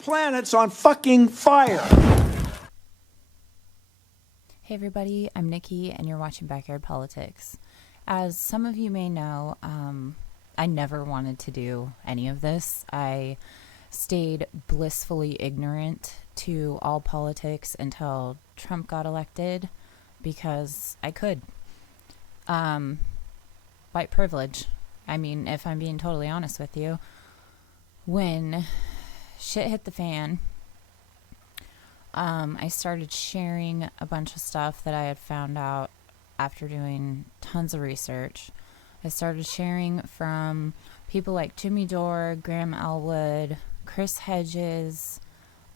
planet's on fucking fire. Hey everybody, I'm Nikki and you're watching Backyard Politics. As some of you may know, I never wanted to do any of this. I stayed blissfully ignorant to all politics until Trump got elected because I could. White privilege. I mean, if I'm being totally honest with you, when shit hit the fan, I started sharing a bunch of stuff that I had found out after doing tons of research. I started sharing from people like Jimmy Dore, Graham Elwood, Chris Hedges,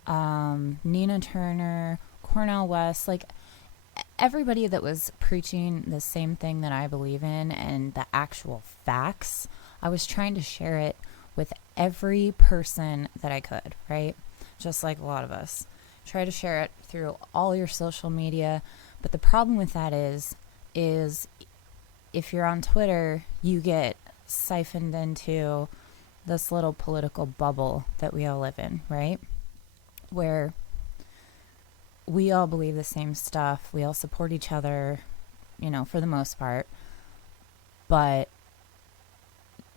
Nina Turner, Cornel West, like everybody that was preaching the same thing that I believe in and the actual facts. I was trying to share it with every person that I could, right? Just like a lot of us. Try to share it through all your social media. But the problem with that is if you're on Twitter, you get siphoned into this little political bubble that we all live in, right? Where we all believe the same stuff. We all support each other, you know, for the most part. But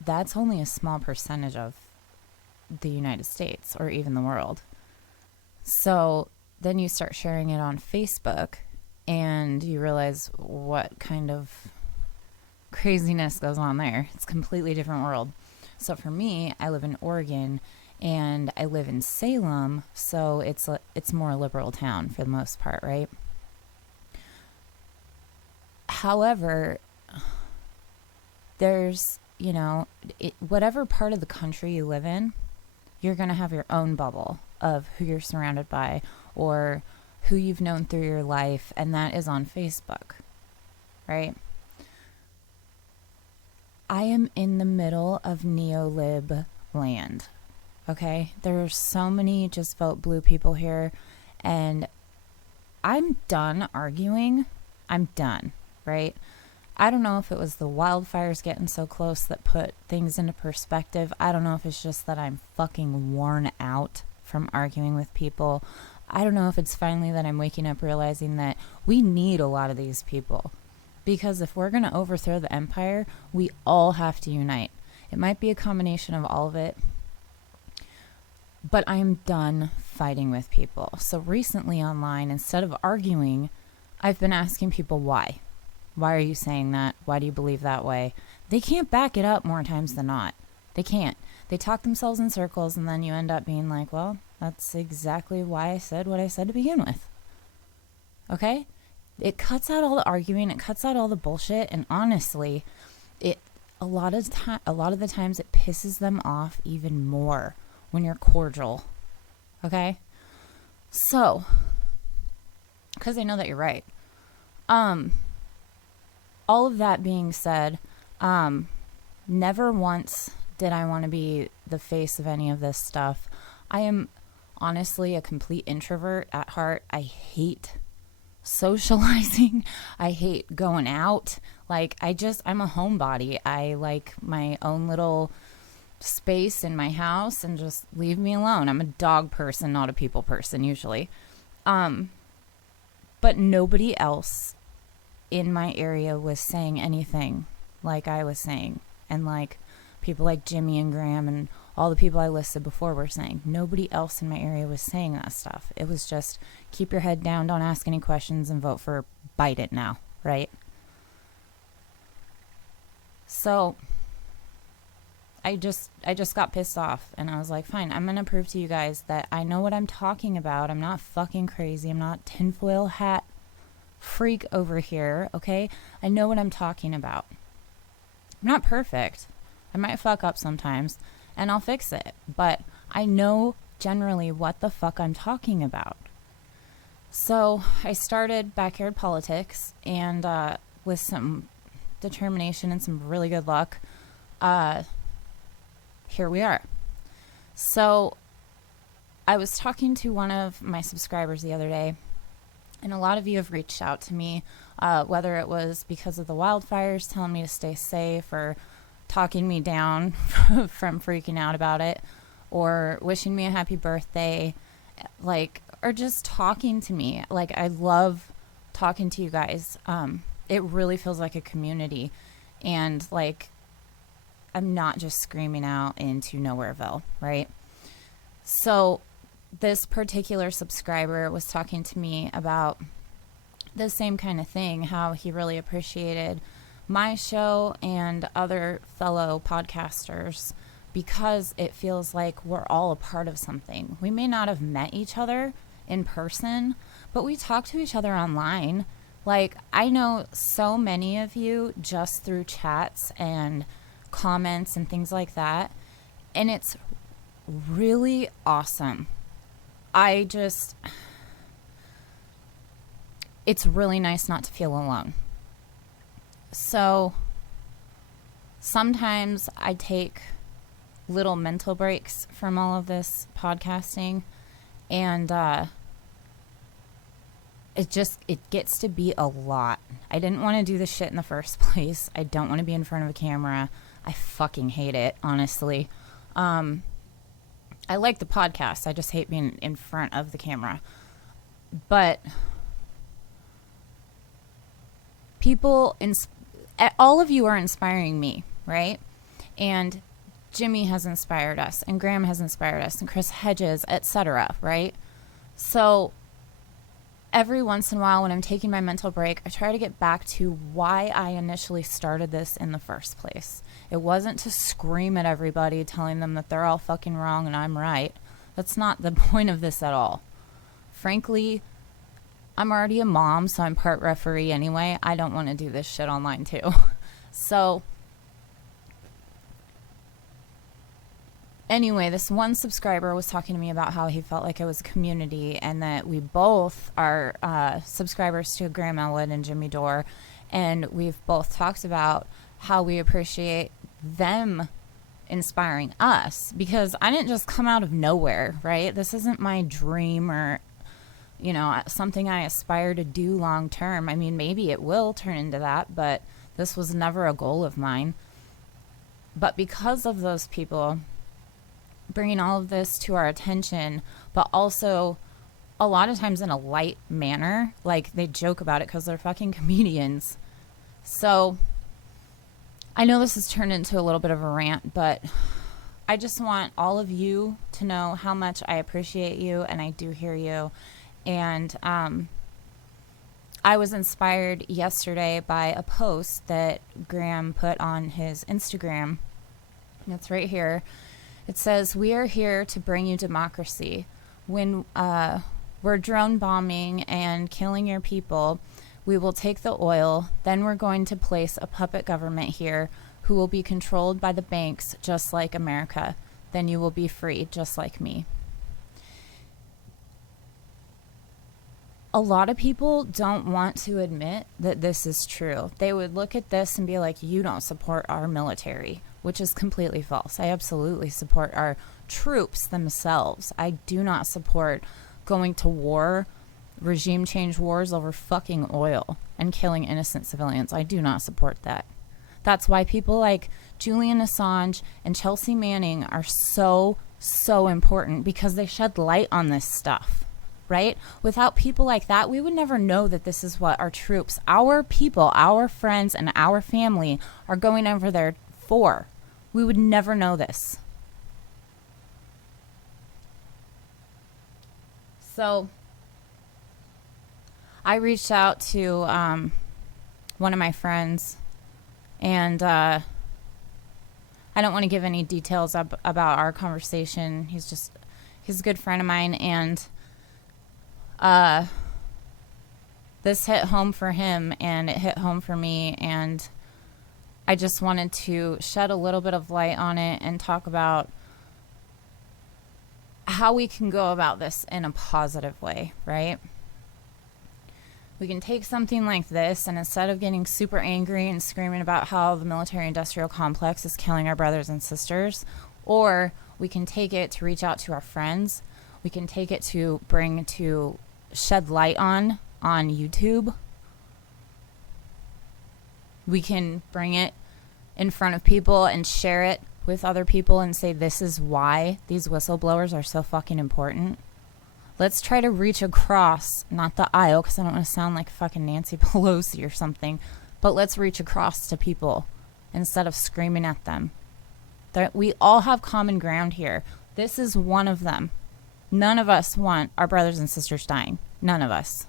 that's only a small percentage of the United States or even the world. So then you start sharing it on Facebook and you realize what kind of craziness goes on there. It's a completely different world. So for me, I live in Oregon and I live in Salem, so it's more a liberal town for the most part, right? However, there's, you know, whatever part of the country you live in, you're going to have your own bubble of who you're surrounded by or who you've known through your life, and that is on Facebook, right? I am in the middle of neolib land, okay? There's so many just vote blue people here, and I'm done arguing. I'm done, right? I don't know if it was the wildfires getting so close that put things into perspective. I don't know if it's just that I'm fucking worn out from arguing with people. I don't know if it's finally that I'm waking up realizing that we need a lot of these people. Because if we're going to overthrow the empire, we all have to unite. It might be a combination of all of it, but I'm done fighting with people. So recently online, instead of arguing, I've been asking people why. Why are you saying that? Why do you believe that way? They can't back it up more times than not. They can't. They talk themselves in circles, and then you end up being like, well, that's exactly why I said what I said to begin with. Okay? It cuts out all the arguing. It cuts out all the bullshit. And honestly, a lot of the times it pisses them off even more when you're cordial. Okay? So, because they know that you're right. All of that being said, never once did I want to be the face of any of this stuff. I am honestly a complete introvert at heart. I hate socializing. I hate going out. Like, I'm a homebody. I like my own little space in my house and just leave me alone. I'm a dog person, not a people person usually. But nobody else in my area was saying anything like I was saying, and like people like Jimmy and Graham and all the people I listed before were saying. Nobody else in my area was saying that stuff. It was just keep your head down, don't ask any questions, and vote for Biden now, right? So I just got pissed off, and I was like, fine, I'm gonna prove to you guys that I know what I'm talking about. I'm not fucking crazy. I'm not tinfoil hat freak over here, okay? I know what I'm talking about. I'm not perfect. I might fuck up sometimes, and I'll fix it. But I know generally what the fuck I'm talking about. So I started Backyard Politics, and with some determination and some really good luck, here we are. So I was talking to one of my subscribers the other day, and a lot of you have reached out to me, whether it was because of the wildfires, telling me to stay safe, or talking me down from freaking out about it, or wishing me a happy birthday, like, or just talking to me. Like, I love talking to you guys. It really feels like a community, and like, I'm not just screaming out into Nowhereville, right? So this particular subscriber was talking to me about the same kind of thing, how he really appreciated my show and other fellow podcasters because it feels like we're all a part of something. We may not have met each other in person, but we talk to each other online. Like, I know so many of you just through chats and comments and things like that, and it's really awesome. It's really nice not to feel alone. So sometimes I take little mental breaks from all of this podcasting, and it gets to be a lot. I didn't want to do this shit in the first place. I don't want to be in front of a camera. I fucking hate it, honestly. I like the podcast. I just hate being in front of the camera. But all of you are inspiring me, right? And Jimmy has inspired us, and Graham has inspired us, and Chris Hedges, etc., right? So every once in a while when I'm taking my mental break, I try to get back to why I initially started this in the first place. It wasn't to scream at everybody telling them that they're all fucking wrong and I'm right. That's not the point of this at all. Frankly, I'm already a mom, so I'm part referee anyway. I don't want to do this shit online too. So anyway, this one subscriber was talking to me about how he felt like it was a community, and that we both are subscribers to Graham Elwood and Jimmy Dore, and we've both talked about how we appreciate them inspiring us, because I didn't just come out of nowhere, right? This isn't my dream or, you know, something I aspire to do long term. I mean, maybe it will turn into that, but this was never a goal of mine. But because of those people bringing all of this to our attention, but also a lot of times in a light manner, like they joke about it because they're fucking comedians. So I know this has turned into a little bit of a rant, but I just want all of you to know how much I appreciate you, and I do hear you. And I was inspired yesterday by a post that Graham put on his Instagram. That's right here. It says, "We are here to bring you democracy. When we're drone bombing and killing your people, we will take the oil. Then we're going to place a puppet government here who will be controlled by the banks just like America. Then you will be free just like me." A lot of people don't want to admit that this is true. They would look at this and be like, you don't support our military, which is completely false. I absolutely support our troops themselves. I do not support going to war, regime change wars over fucking oil and killing innocent civilians. I do not support that. That's why people like Julian Assange and Chelsea Manning are so important, because they shed light on this stuff. Right? Without people like that, we would never know that this is what our troops, our people, our friends, and our family are going over there for. We would never know this. So I reached out to one of my friends, and I don't want to give any details about our conversation. He's a good friend of mine, and this hit home for him, and it hit home for me, and I just wanted to shed a little bit of light on it and talk about how we can go about this in a positive way, right? We can take something like this, and instead of getting super angry and screaming about how the military-industrial complex is killing our brothers and sisters, or we can take it to reach out to our friends. We can take it to shed light on YouTube. We can bring it in front of people and share it with other people and say this is why these whistleblowers are so fucking important. Let's try to reach across, not the aisle, because I don't want to sound like fucking Nancy Pelosi or something, but let's reach across to people instead of screaming at them. We all have common ground here. This is one of them. None of us want our brothers and sisters dying. None of us.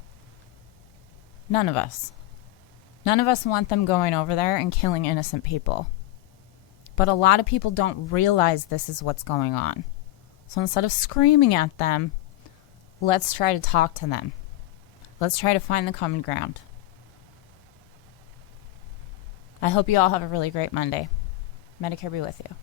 None of us. None of us want them going over there and killing innocent people. But a lot of people don't realize this is what's going on. So instead of screaming at them, let's try to talk to them. Let's try to find the common ground. I hope you all have a really great Monday. Medicare be with you.